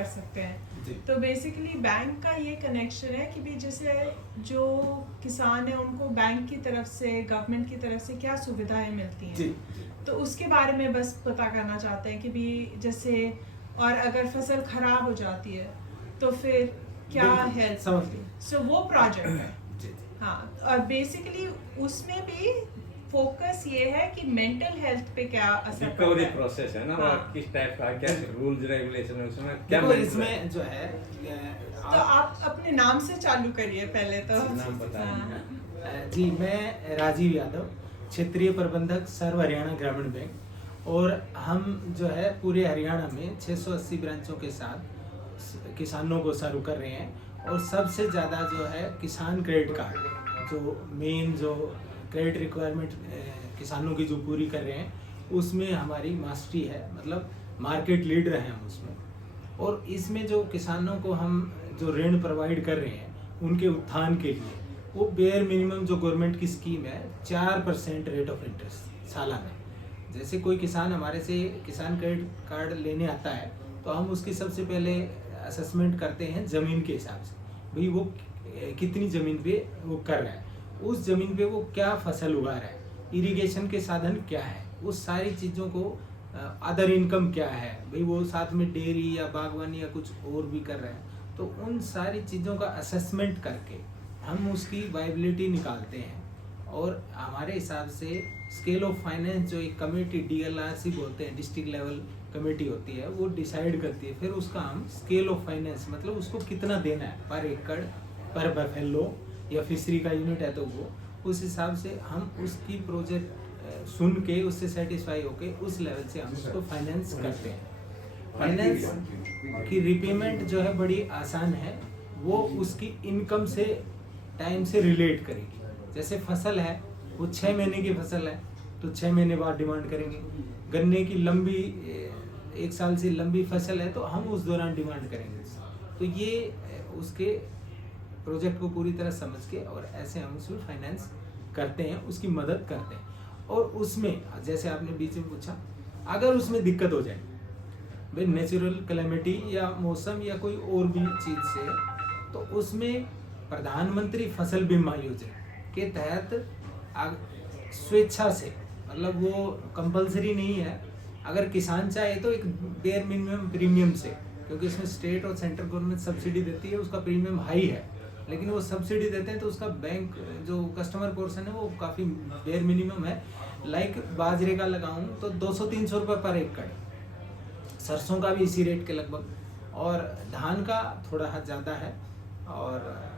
कर सकते हैं। जी। तो बेसिकली बैंक का ये कनेक्शन है कि भी जैसे जो किसान है उनको बैंक की तरफ से, गवर्नमेंट की तरफ से क्या सुविधाएं मिलती हैं, जी। तो उसके बारे में बस पता करना चाहते हैं कि भी जैसे, और अगर फसल खराब हो जाती है तो फिर क्या बिल्कुल, हेल्प समझ मिलती गए। है। सो वो प्रोजेक्ट है। जी जी। हाँ, और बेसिकली उसमें भी फोकस ये है कि मेंटल हेल्थ पे क्या असर पड़ता रिकवरी है। प्रोसेस है ना, हाँ। और किस टाइप का क्या रूल्स रेगुलेशन है उसमें क्या देखो mental इसमें जो है तो आप अपने नाम से चालू करिए पहले तो। नाम बता हाँ। जी, मैं राजीव यादव, क्षेत्रीय प्रबंधक सर्व हरियाणा ग्रामीण बैंक। और हम जो है पूरे हरियाणा में 680 ब्रांचों के साथ किसानों को सर्व कर रहे हैं। और सबसे ज़्यादा जो है किसान क्रेडिट कार्ड, जो मेन जो क्रेडिट रिक्वायरमेंट किसानों की जो पूरी कर रहे हैं, उसमें हमारी मास्टरी है, मतलब मार्केट लीडर हैं हम उसमें। और इसमें जो किसानों को हम जो ऋण प्रोवाइड कर रहे हैं उनके उत्थान के लिए, वो बेयर मिनिमम जो गवर्नमेंट की स्कीम है 4% रेट ऑफ इंटरेस्ट सालाना। जैसे कोई किसान हमारे से किसान क्रेडिट कार्ड लेने आता है तो हम उसकी सबसे पहले असेसमेंट करते हैं ज़मीन के हिसाब से, भाई वो कितनी ज़मीन पे वो कर रहा है, उस ज़मीन पे वो क्या फसल उगा रहा है, इरिगेशन के साधन क्या है, उस सारी चीज़ों को, अदर इनकम क्या है, भाई वो साथ में डेयरी या बागवानी या कुछ और भी कर रहा है, तो उन सारी चीज़ों का असेसमेंट करके हम उसकी वाइबिलिटी निकालते हैं। और हमारे हिसाब से स्केल ऑफ फाइनेंस जो एक कमेटी DLRC बोलते हैं, डिस्ट्रिक्ट लेवल कमेटी होती है, वो डिसाइड करती है। फिर उसका हम स्केल ऑफ फाइनेंस, मतलब उसको कितना देना है पर एकड़, पर बफेलो या फिशरी का यूनिट है तो वो, उस हिसाब से हम उसकी प्रोजेक्ट सुन के उससे सेटिस्फाई होके उस लेवल से हम उसको फाइनेंस करते हैं। फाइनेंस की रिपेमेंट जो है बड़ी आसान है, वो उसकी इनकम से टाइम से रिलेट करेगी। जैसे फसल है, वो 6 महीने की फसल है तो 6 महीने बाद डिमांड करेंगे। गन्ने की लंबी 1 साल से लंबी फसल है तो हम उस दौरान डिमांड करेंगे। तो ये उसके प्रोजेक्ट को पूरी तरह समझ के और ऐसे हम उसमें फाइनेंस करते हैं, उसकी मदद करते हैं। और उसमें जैसे आपने बीच में पूछा, अगर उसमें दिक्कत हो जाए, भाई नेचुरल कैलेमिटी या मौसम या कोई और भी चीज़ से, तो उसमें प्रधानमंत्री फसल बीमा योजना के तहत स्वेच्छा से, मतलब वो कंपलसरी नहीं है, अगर किसान चाहे तो एक बेयर मिनिमम प्रीमियम से, क्योंकि इसमें स्टेट और सेंट्रल गवर्नमेंट सब्सिडी देती है, उसका प्रीमियम हाई है, लेकिन वो सब्सिडी देते हैं तो उसका बैंक जो कस्टमर पोर्शन है वो काफ़ी बेयर मिनिमम है। लाइक बाजरे का लगाऊं तो 200-300 रुपये पर एकड़, सरसों का भी इसी रेट के लगभग, और धान का थोड़ा ज़्यादा है। और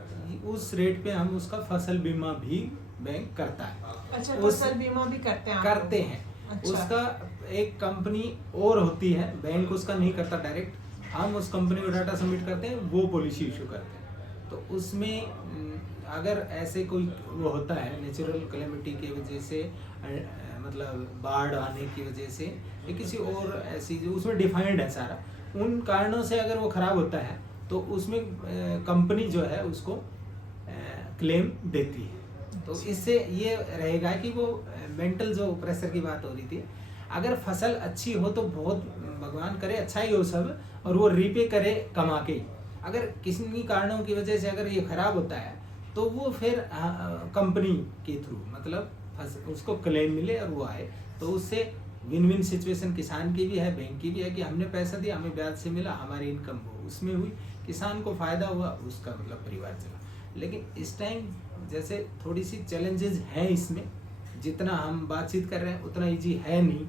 उस रेट पे हम उसका फसल बीमा भी बैंक करता है। अच्छा, फसल बीमा भी करते हैं आप? करते हैं। अच्छा। उसका एक कंपनी और होती है, बैंक उसका नहीं करता डायरेक्ट, हम उस कंपनी को डाटा सबमिट करते हैं, वो पॉलिसी इशू करते हैं। तो उसमें अगर ऐसे कोई वो होता है नेचुरल कैलेमिटी की वजह से, मतलब बाढ़ आने की वजह से या किसी और ऐसी, जो उसमें डिफाइंड है सारा, उन कारणों से अगर वो ख़राब होता है तो उसमें कंपनी जो है उसको क्लेम देती है। तो इससे ये रहेगा कि वो मेंटल जो प्रेशर की बात हो रही थी, अगर फसल अच्छी हो तो बहुत भगवान करे अच्छा ही हो सब, और वो रीपे करे कमा के। अगर किसी कारणों की वजह से अगर ये खराब होता है तो वो फिर कंपनी के थ्रू, मतलब उसको क्लेम मिले और वो आए, तो उससे विन विन सिचुएशन किसान की भी है, बैंक की भी है, कि हमने पैसा दिया, हमें ब्याज से मिला, हमारी इनकम हो उसमें हुई, किसान को फायदा हुआ, उसका मतलब परिवार चला। लेकिन इस टाइम जैसे थोड़ी सी चैलेंजेस हैं इसमें, जितना हम बातचीत कर रहे हैं उतना इजी है नहीं,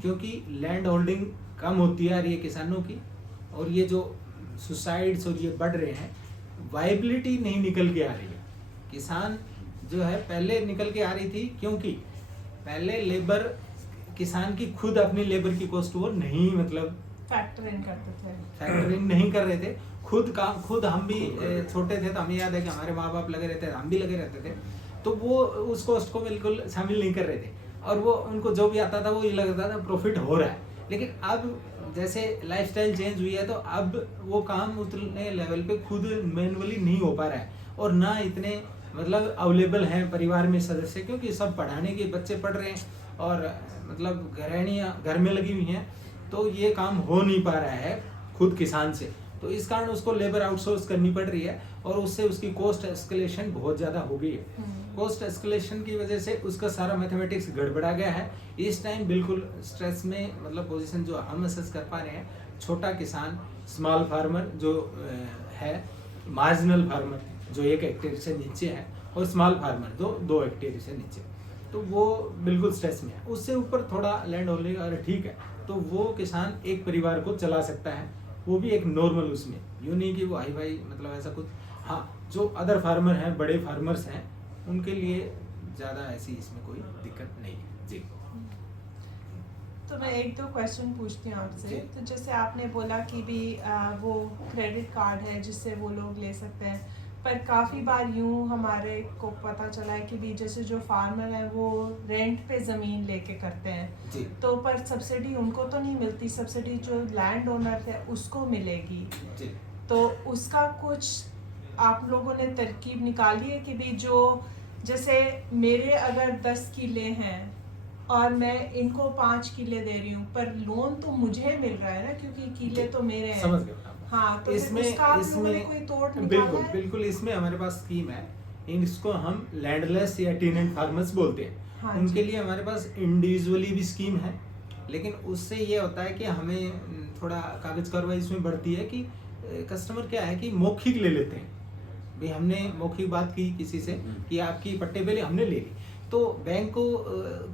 क्योंकि लैंड होल्डिंग कम होती आ रही है किसानों की, और ये जो सुसाइड्स और ये बढ़ रहे हैं, वाइबिलिटी नहीं निकल के आ रही है। किसान जो है पहले निकल के आ रही थी, क्योंकि पहले लेबर, किसान की खुद अपनी लेबर की कॉस्ट वो नहीं, मतलब फैक्टर इन करते थे, फैक्टर इन नहीं कर रहे थे, खुद काम खुद। हम भी छोटे थे तो हमें याद है कि हमारे माँ बाप लगे रहते थे, हम भी लगे रहते थे, तो वो उस कॉस्ट को बिल्कुल शामिल नहीं कर रहे थे, और वो उनको जो भी आता था वो ये लगता था प्रॉफिट हो रहा है। लेकिन अब जैसे लाइफस्टाइल चेंज हुई है तो अब वो काम उतने लेवल पे खुद मैनुअली नहीं हो पा रहा है, और ना इतने मतलब अवेलेबल हैं परिवार में सदस्य, क्योंकि सब पढ़ाने के बच्चे पढ़ रहे हैं और मतलब गृहिणियाँ घर में लगी हुई हैं, तो ये काम हो नहीं पा रहा है खुद किसान से। तो इस कारण उसको लेबर आउटसोर्स करनी पड़ रही है और उससे उसकी कॉस्ट एस्केलेशन बहुत ज़्यादा हो गई है। कॉस्ट एस्केलेशन की वजह से उसका सारा मैथमेटिक्स गड़बड़ा गया है। इस टाइम बिल्कुल स्ट्रेस में मतलब पोजीशन जो हम असेस कर पा रहे हैं, छोटा किसान, स्मॉल फार्मर जो है, मार्जिनल फार्मर जो 1 हेक्टेयर से नीचे है और स्मॉल फार्मर जो 2 हेक्टेयर से नीचे, तो वो बिल्कुल स्ट्रेस में है। उससे ऊपर थोड़ा लैंड होल्डिंग अगर ठीक है तो वो किसान एक परिवार को चला सकता है, वो भी एक नॉर्मल उसमें, यूँ नहीं कि वो हाई फाई मतलब ऐसा कुछ। हाँ, जो अदर फार्मर हैं, बड़े फार्मर्स हैं, उनके लिए ज़्यादा ऐसी इसमें कोई दिक्कत नहीं है जी। तो मैं 1-2 क्वेश्चन पूछती हूँ आपसे। जी। तो जैसे आपने बोला कि भी वो क्रेडिट कार्ड है जिससे वो लोग ले सकते हैं, पर काफ़ी बार यूँ हमारे को पता चला है कि भी जैसे जो फार्मर है वो रेंट पे ज़मीन लेके करते हैं, जी तो पर सब्सिडी उनको तो नहीं मिलती, सब्सिडी जो लैंड ओनर है उसको मिलेगी। जी तो उसका कुछ आप लोगों ने तरकीब निकाली है कि भी जो जैसे मेरे अगर 10 किले हैं और मैं इनको 5 किले दे रही हूँ, पर लोन तो मुझे मिल रहा है ना, क्योंकि किले तो मेरे हैं। समझ गया। हाँ, तो इसमें उसका आप लोगों ने कोई तोड़ निकाला बिल्कुल है? बिल्कुल इसमें हमारे पास स्कीम है। इसको हम लैंडलेस या टेनेंट फार्मर्स बोलते हैं। हाँ उनके जी। लिए हमारे पास इंडिविजुअली भी स्कीम है, लेकिन उससे ये होता है कि हमें थोड़ा कागज कार्रवाई इसमें बढ़ती है कि कस्टमर क्या है कि मौखिक ले लेते हैं। भाई हमने मौखिक बात की किसी से कि आपकी पट्टे पे हमने ले ली, तो बैंक को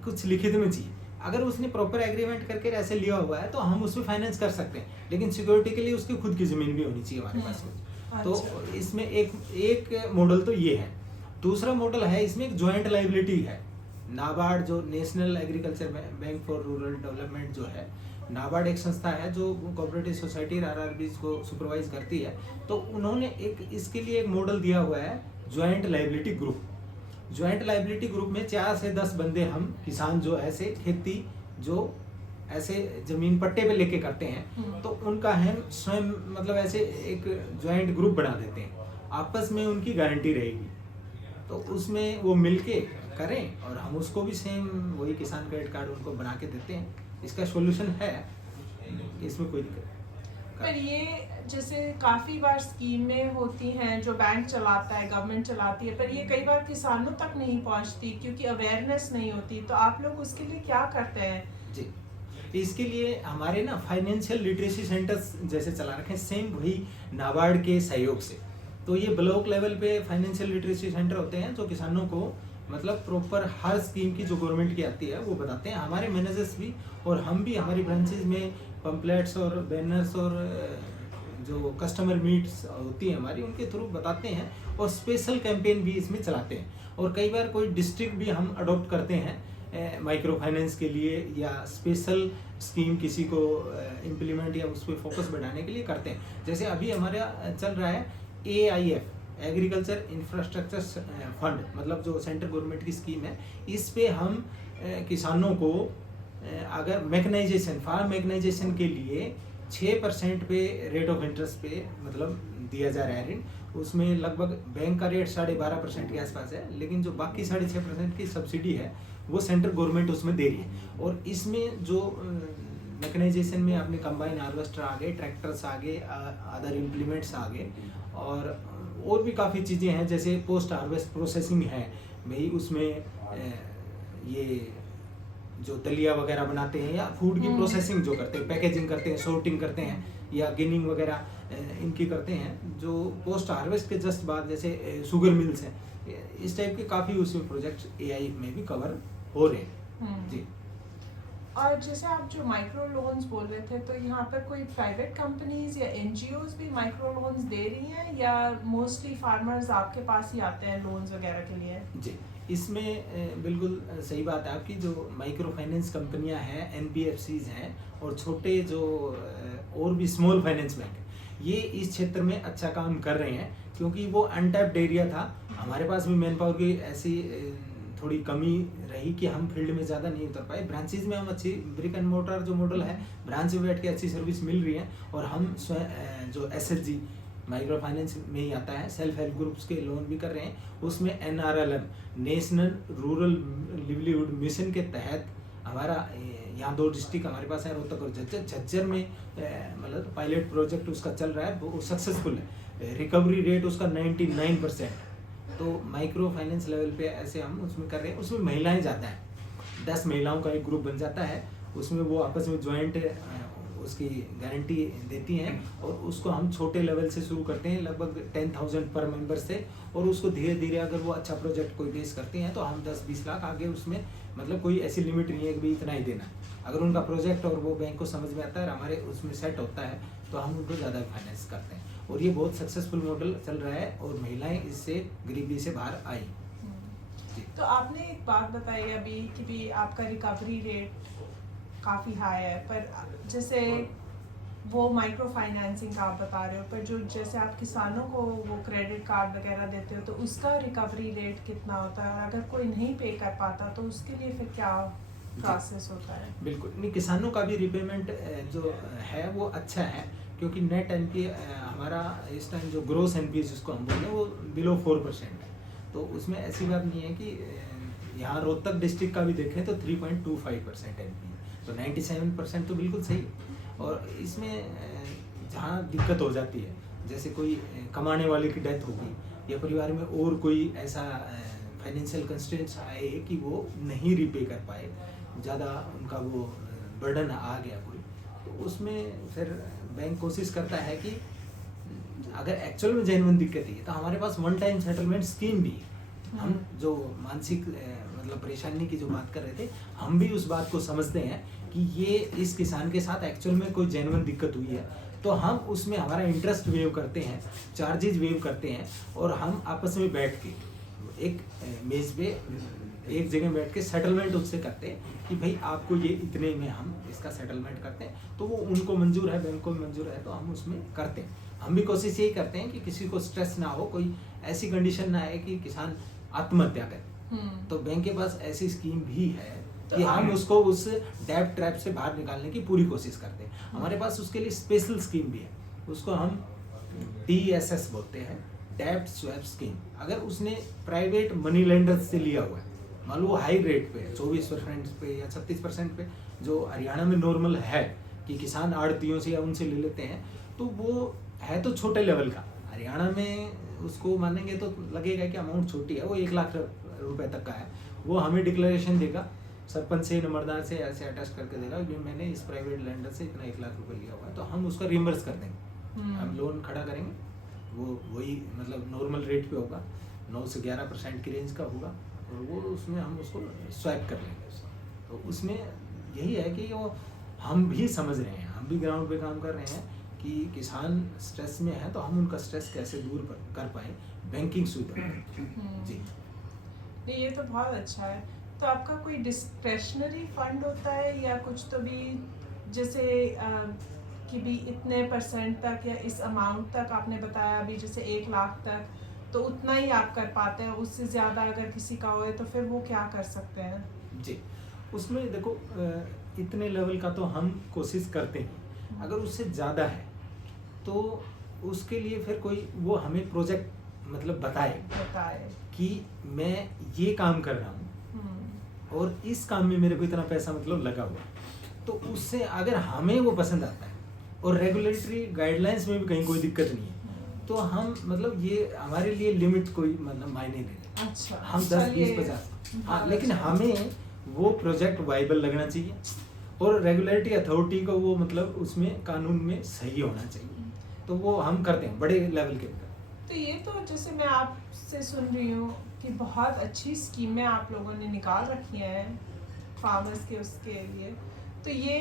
कुछ लिखित में चाहिए। अगर उसने प्रॉपर एग्रीमेंट करके ऐसे लिया हुआ है तो हम उसमें फाइनेंस कर सकते हैं, लेकिन सिक्योरिटी के लिए उसकी खुद की ज़मीन भी होनी चाहिए हमारे पास में। तो अच्छा। इसमें एक मॉडल तो ये है। दूसरा मॉडल है, इसमें एक जॉइंट लाइबिलिटी है। नाबार्ड जो national agriculture bank for rural development जो है, नाबार्ड एक संस्था है जो कोऑपरेटिव सोसाइटी आरआरबीज को सुपरवाइज करती है। तो उन्होंने एक इसके लिए एक मॉडल दिया हुआ है, joint liability group. Joint liability group में 4 से 10 बंदे हम किसान जो ऐसे खेती जो ऐसे जमीन पट्टे पे लेके करते हैं, तो उनका हम स्वयं मतलब ऐसे एक जॉइंट ग्रुप बना देते हैं, आपस में उनकी गारंटी रहेगी। तो उसमें वो मिलके करें और हम उसको भी सेम वही किसान क्रेडिट कार्ड उनको बना के देते हैं। इसका सॉल्यूशन है, इसमें कोई दिक्कत नहीं। पर ये जैसे काफ़ी बार स्कीमें होती हैं जो बैंक चलाता है, गवर्नमेंट चलाती है, पर ये कई बार किसानों तक नहीं पहुंचती क्योंकि अवेयरनेस नहीं होती। तो आप लोग उसके लिए क्या करते हैं? जी, इसके लिए हमारे ना फाइनेंशियल लिटरेसी सेंटर्स जैसे चला रखे हैं, सेम वही नाबार्ड के सहयोग से। तो ये ब्लॉक लेवल पे फाइनेंशियल लिटरेसी सेंटर होते हैं जो किसानों को मतलब प्रॉपर हर स्कीम की जो गवर्नमेंट की आती है वो बताते हैं। हमारे मैनेजर्स भी और हम भी हमारी ब्रांचेज में पम्पलेट्स और बैनर्स और जो कस्टमर मीट्स होती है हमारी, उनके थ्रू बताते हैं और स्पेशल कैंपेन भी इसमें चलाते हैं। और कई बार कोई डिस्ट्रिक्ट भी हम अडॉप्ट करते हैं माइक्रो फाइनेंस के लिए या स्पेशल स्कीम किसी को इम्प्लीमेंट या उस पर फोकस बढ़ाने के लिए करते हैं। जैसे अभी हमारा चल रहा है AIF, एग्रीकल्चर इंफ्रास्ट्रक्चर फंड, मतलब जो सेंट्रल गवर्नमेंट की स्कीम है। इस पे हम किसानों को अगर मैकेनाइजेशन, फार्म मैकेनाइजेशन के लिए 6% पे रेट ऑफ इंटरेस्ट पे मतलब दिया जा रहा है ऋण। उसमें लगभग बैंक का रेट 12.5% के आसपास है, लेकिन जो बाकी 6.5% की सब्सिडी है वो सेंट्रल गवर्नमेंट उसमें दे रही है। और इसमें जो मैकेनाइजेशन में अपने कंबाइन हार्वेस्टर आ गए, ट्रैक्टर्स आ गए, अदर इम्प्लीमेंट्स आ गए, और भी काफ़ी चीज़ें हैं जैसे पोस्ट हार्वेस्ट प्रोसेसिंग है भाई, उसमें ये जो दलिया वगैरह बनाते हैं या फूड की प्रोसेसिंग जो करते हैं, पैकेजिंग करते हैं, सॉर्टिंग करते हैं या गिनिंग वगैरह इनकी करते हैं, जो पोस्ट हार्वेस्ट के जस्ट बाद जैसे शुगर मिल्स हैं, इस टाइप के काफ़ी उसमें प्रोजेक्ट्स AI में भी कवर हो रहे हैं जी। और जैसे आप जो माइक्रो लोन्स बोल रहे थे, तो यहाँ पर कोई प्राइवेट कंपनीज या NGOs भी माइक्रो लोन्स दे रही हैं या मोस्टली फार्मर्स आपके पास ही आते हैं लोन्स वगैरह के लिए? जी, इसमें बिल्कुल सही बात है आपकी। जो माइक्रो फाइनेंस कंपनियां हैं, NBFCs हैं और छोटे जो और भी स्मॉल फाइनेंस बैंक, ये इस क्षेत्र में अच्छा काम कर रहे हैं क्योंकि वो अनटैप्ड एरिया था। हमारे पास भी मैन पावर की ऐसी थोड़ी कमी रही कि हम फील्ड में ज़्यादा नहीं उतर पाए। ब्रांचेज में हम अच्छी ब्रिक एंड मोटर जो मॉडल है, ब्रांच में बैठ के अच्छी सर्विस मिल रही है। और हम स्वयं जो SHG माइक्रो फाइनेंस में ही आता है, सेल्फ हेल्प ग्रुप्स के लोन भी कर रहे हैं। उसमें NRLM, national rural livelihood mission के तहत हमारा यहाँ 2 डिस्ट्रिक्ट हमारे पास है, रोहतक और झज्जर। झज्जर में मतलब पायलट प्रोजेक्ट उसका चल रहा है, वो सक्सेसफुल है। रिकवरी रेट उसका 99%। तो माइक्रो फाइनेंस लेवल पे ऐसे हम उसमें कर रहे हैं। उसमें महिलाएं ज़्यादा हैं, 10 महिलाओं का एक ग्रुप बन जाता है। उसमें वो आपस में ज्वाइंट उसकी गारंटी देती हैं और उसको हम छोटे लेवल से शुरू करते हैं, लगभग 10,000 पर मेंबर से। और उसको धीरे धीरे अगर वो अच्छा प्रोजेक्ट कोई बेस करते हैं तो हम 10-20 लाख आगे उसमें, मतलब कोई ऐसी लिमिट नहीं है कि भाई इतना ही देना है। अगर उनका प्रोजेक्ट और वो बैंक को समझ में आता है और हमारे उसमें सेट होता है तो हम उनको ज़्यादा फाइनेंस करते हैं। और ये बहुत सक्सेसफुल मॉडल चल रहा है और महिलाएं इससे गरीबी से बाहर आई। तो आपने एक बात बताई अभी कि भी आपका रिकवरी रेट काफ़ी हाई है, पर जैसे वो माइक्रो फाइनेंसिंग का आप बता रहे हो, पर जो जैसे आप किसानों को वो क्रेडिट कार्ड वगैरह देते हो तो उसका रिकवरी रेट कितना होता है, और अगर कोई नहीं पे कर पाता तो उसके लिए फिर क्या प्रोसेस होता है? बिल्कुल नहीं, किसानों का भी रिपेमेंट जो है वो अच्छा है, क्योंकि नेट एनपीए हमारा इस टाइम जो ग्रोस एनपीए जिसको हम बोलते हैं वो बिलो 4% है। तो उसमें ऐसी बात नहीं है कि यहाँ रोहतक डिस्ट्रिक्ट का भी देखें तो 3.25% एनपीए, तो 97% तो बिल्कुल सही। और इसमें जहाँ दिक्कत हो जाती है, जैसे कोई कमाने वाले की डेथ होगी या परिवार में और कोई ऐसा फाइनेंशियल कंस्ट्रेंट्स आए कि वो नहीं रिपे कर पाए, ज़्यादा उनका वो बर्डन आ गया कोई, तो उसमें फिर बैंक कोशिश करता है कि अगर एक्चुअल में जेन्युइन दिक्कत है तो हमारे पास वन टाइम सेटलमेंट स्कीम भी है। हम जो मानसिक मतलब परेशानी की जो बात कर रहे थे, हम भी उस बात को समझते हैं कि ये इस किसान के साथ एक्चुअल में कोई जेन्युइन दिक्कत हुई है, तो हम उसमें हमारा इंटरेस्ट वेव करते हैं, चार्जेज वेव करते हैं, और हम आपस में बैठ के एक मेज पे एक जगह बैठ के सेटलमेंट उससे करते हैं कि भाई आपको ये इतने में हम इसका सेटलमेंट करते हैं। तो वो उनको मंजूर है, बैंक को मंजूर है, तो हम उसमें करते हैं। हम भी कोशिश यही करते हैं कि किसी को स्ट्रेस ना हो, कोई ऐसी कंडीशन ना आए कि किसान आत्महत्या करे। तो बैंक के पास ऐसी स्कीम भी है कि हम उसको उस डेब्ट ट्रैप से बाहर निकालने की पूरी कोशिश करते हैं। हमारे पास उसके लिए स्पेशल स्कीम भी है, उसको हम DSS बोलते हैं, डेब्ट स्वैप स्कीम। अगर उसने प्राइवेट मनी लेंडर्स से लिया हुआ है, मान लो वो हाई रेट पे 24% पे या 36% पे, जो हरियाणा में नॉर्मल है कि किसान आड़तियों से या उनसे ले लेते हैं, तो वो है तो छोटे लेवल का। हरियाणा में उसको मानेंगे तो लगेगा कि अमाउंट छोटी है, वो 1 लाख रुपए तक का है। वो हमें डिक्लेरेशन देगा, सरपंच से नंबरदार से ऐसे अटैच करके देगा कि मैंने इस प्राइवेट लेंडर से इतना 1 लाख रुपए लिया हुआ है, तो हम उसका रिइंबर्स कर देंगे। हम लोन खड़ा करेंगे, वो वही मतलब नॉर्मल रेट पे होगा, 9 से 11% की रेंज का होगा, और वो उसमें हम उसको स्वैप कर लेंगे उसको। तो उसमें यही है कि वो हम भी समझ रहे हैं, हम भी ग्राउंड पे काम कर रहे हैं कि किसान स्ट्रेस में है तो हम उनका स्ट्रेस कैसे दूर कर पाए बैंकिंग सुविधा। जी नहीं, ये तो बहुत अच्छा है। तो आपका कोई डिस्क्रेशनरी फंड होता है या कुछ, तो भी जैसे कि भी इतने % तक या इस अमाउंट तक आपने बताया अभी, जैसे 1 लाख तक, तो उतना ही आप कर पाते हैं, उससे ज़्यादा अगर किसी का होए तो फिर वो क्या कर सकते हैं? जी, उसमें देखो इतने लेवल का तो हम कोशिश करते हैं। अगर उससे ज़्यादा है तो उसके लिए फिर कोई वो हमें प्रोजेक्ट मतलब बताए कि मैं ये काम कर रहा हूँ और इस काम में मेरे को इतना पैसा मतलब लगा हुआ, तो उससे अगर हमें वो पसंद आता है और रेगुलेटरी गाइडलाइंस में भी कहीं कोई दिक्कत नहीं है, तो हम मतलब ये हमारे लिए लिमिट कोई मतलब मायने नहीं देते। अच्छा, हम 10, 20, 50, हाँ, लेकिन हमें वो प्रोजेक्ट वाइबल लगना चाहिए और रेगुलेटरी अथॉरिटी को वो मतलब उसमें कानून में सही होना चाहिए, तो वो हम करते हैं बड़े लेवल के ऊपर। तो ये तो जैसे मैं आपसे सुन रही हूँ कि बहुत अच्छी स्कीमें आप लोगों ने निकाल रखी हैं फार्मर्स के उसके लिए, तो ये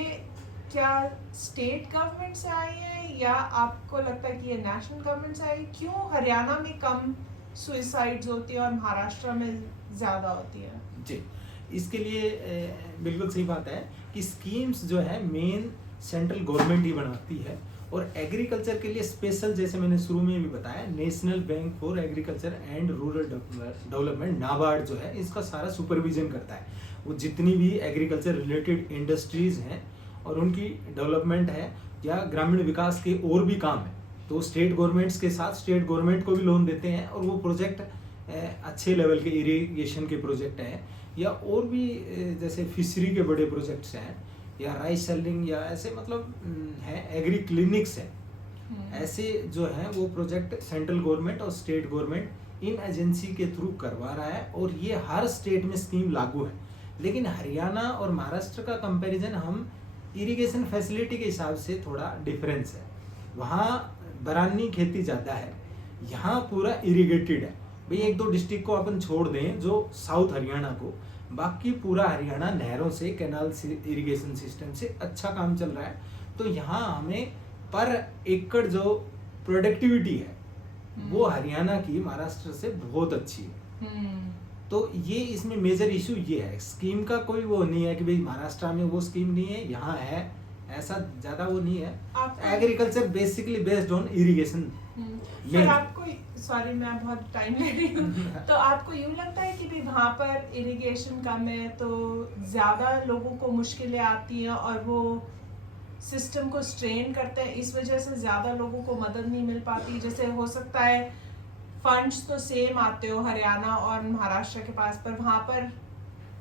क्या स्टेट गवर्नमेंट से आई है या आपको लगता है कि ये नेशनल गवर्नमेंट से आई? क्यों हरियाणा में कम सुइसाइड्स होती है और महाराष्ट्र में ज़्यादा होती है? जी, इसके लिए बिल्कुल सही बात है कि स्कीम्स जो है मेन सेंट्रल गवर्नमेंट ही बनाती है, और एग्रीकल्चर के लिए स्पेशल, जैसे मैंने शुरू में भी बताया, national bank for agriculture and rural development NABARD जो है इसका सारा सुपरविजन करता है। वो जितनी भी एग्रीकल्चर रिलेटेड इंडस्ट्रीज हैं और उनकी डेवलपमेंट है या ग्रामीण विकास के और भी काम है, तो स्टेट गवर्नमेंट्स के साथ स्टेट गवर्नमेंट को भी लोन देते हैं, और वो प्रोजेक्ट अच्छे लेवल के इरिगेशन के प्रोजेक्ट हैं या और भी जैसे फिशरी के बड़े प्रोजेक्ट्स हैं या राइस सेलिंग या ऐसे मतलब हैं एग्री क्लिनिक्स हैं, ऐसे जो हैं वो प्रोजेक्ट सेंट्रल गवर्नमेंट और स्टेट गवर्नमेंट इन एजेंसी के थ्रू करवा रहा है और ये हर स्टेट में स्कीम लागू है। लेकिन हरियाणा और महाराष्ट्र का कंपैरिजन हम इरिगेशन फैसिलिटी के हिसाब से थोड़ा डिफरेंस है। वहाँ बरानी खेती ज़्यादा है, यहाँ पूरा इरिगेटेड है। भाई एक दो डिस्ट्रिक्ट को अपन छोड़ दें जो साउथ हरियाणा को, बाकी पूरा हरियाणा नहरों से कैनाल से इरिगेशन सिस्टम से अच्छा काम चल रहा है। तो यहाँ हमें पर एकड़ जो प्रोडक्टिविटी है वो हरियाणा की महाराष्ट्र से बहुत अच्छी है। तो ये इसमें मेजर इशू ये है, स्कीम का कोई वो नहीं है कि भाई महाराष्ट्र में वो स्कीम नहीं है यहाँ है, ऐसा ज्यादा वो नहीं है। Agriculture basically based on irrigation. फिर आपको, सॉरी मैं बहुत टाइम ले रही हूँ, तो आपको यूँ लगता है कि भी वहाँ पर इरिगेशन कम है तो ज़्यादा लोगों को मुश्किलें आती हैं और वो सिस्टम को स्ट्रेन करते हैं, इस वजह से ज़्यादा लोगों को मदद नहीं मिल पाती? जैसे हो सकता है फंड्स तो सेम आते हो हरियाणा और महाराष्ट्र के पास, पर वहाँ पर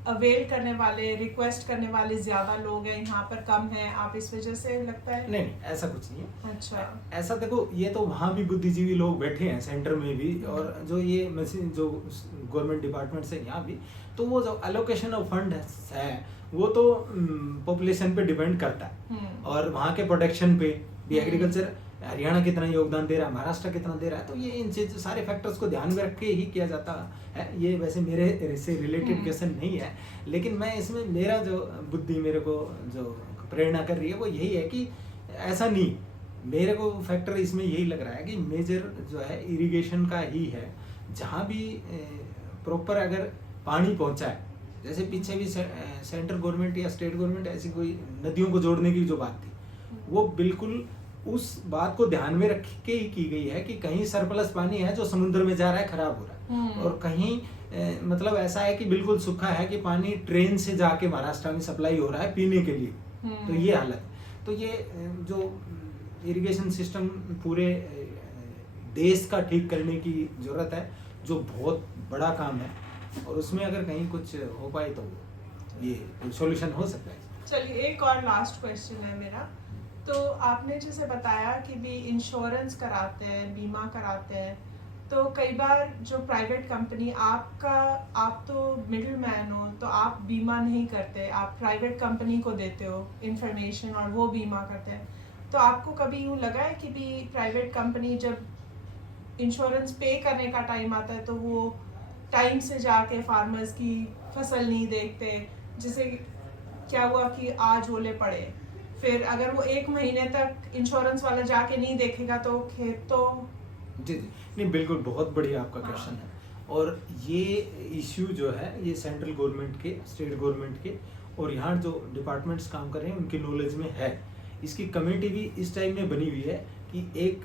अवेल करने वाले, रिक्वेस्ट करने वाले ज़्यादा लोग हैं, यहाँ पर कम हैं। आप इस वजह से लगता है? नहीं ऐसा कुछ नहीं है। अच्छा, ऐसा देखो, ये तो वहाँ भी बुद्धिजीवी लोग बैठे हैं सेंटर में भी, और जो ये मशीन जो गवर्नमेंट डिपार्टमेंट से यहाँ भी, तो वो जो एलोकेशन ऑफ फंड है वो तो पॉपुलेशन पे डिपेंड करता है और वहाँ के प्रोडक्शन पे भी। एग्रीकल्चर हरियाणा कितना योगदान दे रहा है, महाराष्ट्र कितना दे रहा है, तो ये इन चीज सारे फैक्टर्स को ध्यान में रख के ही किया जाता है। ये वैसे मेरे से रिलेटेड क्वेश्चन नहीं है, लेकिन मैं इसमें मेरा जो बुद्धि मेरे को जो प्रेरणा कर रही है वो यही है कि ऐसा नहीं, मेरे को फैक्टर इसमें यही लग रहा है कि मेजर जो है इरिगेशन का ही है। जहाँ भी प्रॉपर अगर पानी पहुँचा है, जैसे पीछे भी सेंट्रल गवर्नमेंट या स्टेट गवर्नमेंट ऐसी कोई नदियों को जोड़ने की जो बात थी, वो बिल्कुल उस बात को ध्यान में रख के ही की गई है कि कहीं सरप्लस पानी है जो समुद्र में जा रहा है, खराब हो रहा है, और कहीं मतलब ऐसा है कि बिल्कुल सूखा है कि पानी ट्रेन से जाके महाराष्ट्र में सप्लाई हो रहा है पीने के लिए। तो ये हालत, तो ये जो इरिगेशन सिस्टम पूरे देश का ठीक करने की जरूरत है, जो बहुत बड़ा काम है, और उसमें अगर कहीं कुछ हो पाए तो ये सॉल्यूशन हो सकता है। चलिए एक और लास्ट क्वेश्चन है मेरा। तो आपने जैसे बताया कि भी इंश्योरेंस कराते हैं, बीमा कराते हैं, तो कई बार जो प्राइवेट कंपनी, आप तो मिडिल मैन हो, तो आप बीमा नहीं करते, आप प्राइवेट कंपनी को देते हो इंफॉर्मेशन और वो बीमा करते हैं। तो आपको कभी यूँ लगा है कि भी प्राइवेट कंपनी जब इंश्योरेंस पे करने का टाइम आता है तो वो टाइम से जाके फार्मर्स की फसल नहीं देखते? जैसे क्या हुआ कि आज ओले पड़े, फिर अगर वो 1 महीने तक इंश्योरेंस वाला जाके नहीं देखेगा तो खेत तो। जी नहीं, बिल्कुल बहुत बढ़िया आपका क्वेश्चन है। और ये इश्यू जो है ये सेंट्रल गवर्नमेंट के, स्टेट गवर्नमेंट के और यहाँ जो डिपार्टमेंट्स काम कर रहे हैं उनकी नॉलेज में है। इसकी कमेटी भी इस टाइम में बनी हुई है कि एक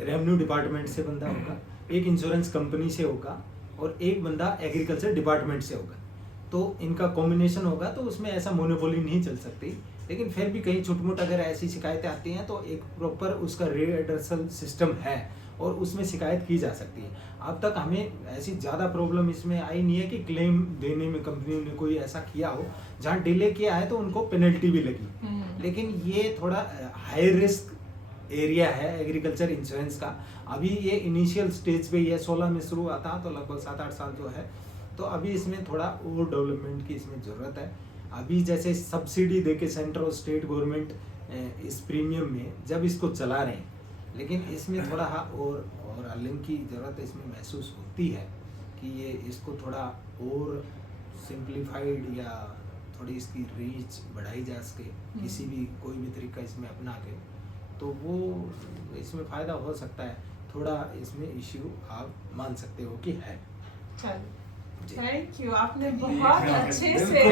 रेवेन्यू डिपार्टमेंट से बंदा होगा, एक इंश्योरेंस कंपनी से होगा और एक बंदा एग्रीकल्चर डिपार्टमेंट से होगा। तो इनका कॉम्बिनेशन होगा, तो उसमें ऐसा मोनोपोली नहीं चल सकती। लेकिन फिर भी कहीं छुटमुट अगर ऐसी शिकायतें आती हैं तो एक प्रॉपर उसका रीएड्रेसल सिस्टम है और उसमें शिकायत की जा सकती है। अब तक हमें ऐसी ज़्यादा प्रॉब्लम इसमें आई नहीं है कि क्लेम देने में कंपनी ने कोई ऐसा किया हो। जहाँ डिले किया है तो उनको पेनल्टी भी लगी। लेकिन ये थोड़ा हाई रिस्क एरिया है एग्रीकल्चर इंश्योरेंस का। अभी ये इनिशियल स्टेज पे ही है, 16 में शुरू हुआ था, तो लगभग 7-8 साल जो है, तो अभी इसमें थोड़ा और डेवलपमेंट की इसमें ज़रूरत है। अभी जैसे सब्सिडी देके सेंट्रल और स्टेट गवर्नमेंट इस प्रीमियम में जब इसको चला रहे हैं, लेकिन इसमें थोड़ा और अर्निंग की ज़रूरत इसमें महसूस होती है कि ये इसको थोड़ा और सिंप्लीफाइड या थोड़ी इसकी रीच बढ़ाई जा सके, किसी भी कोई भी तरीका इसमें अपना के, तो वो इसमें फ़ायदा हो सकता है। थोड़ा इसमें इश्यू आप मान सकते हो कि है। चलो, थैंक यू, आपने बहुत अच्छे से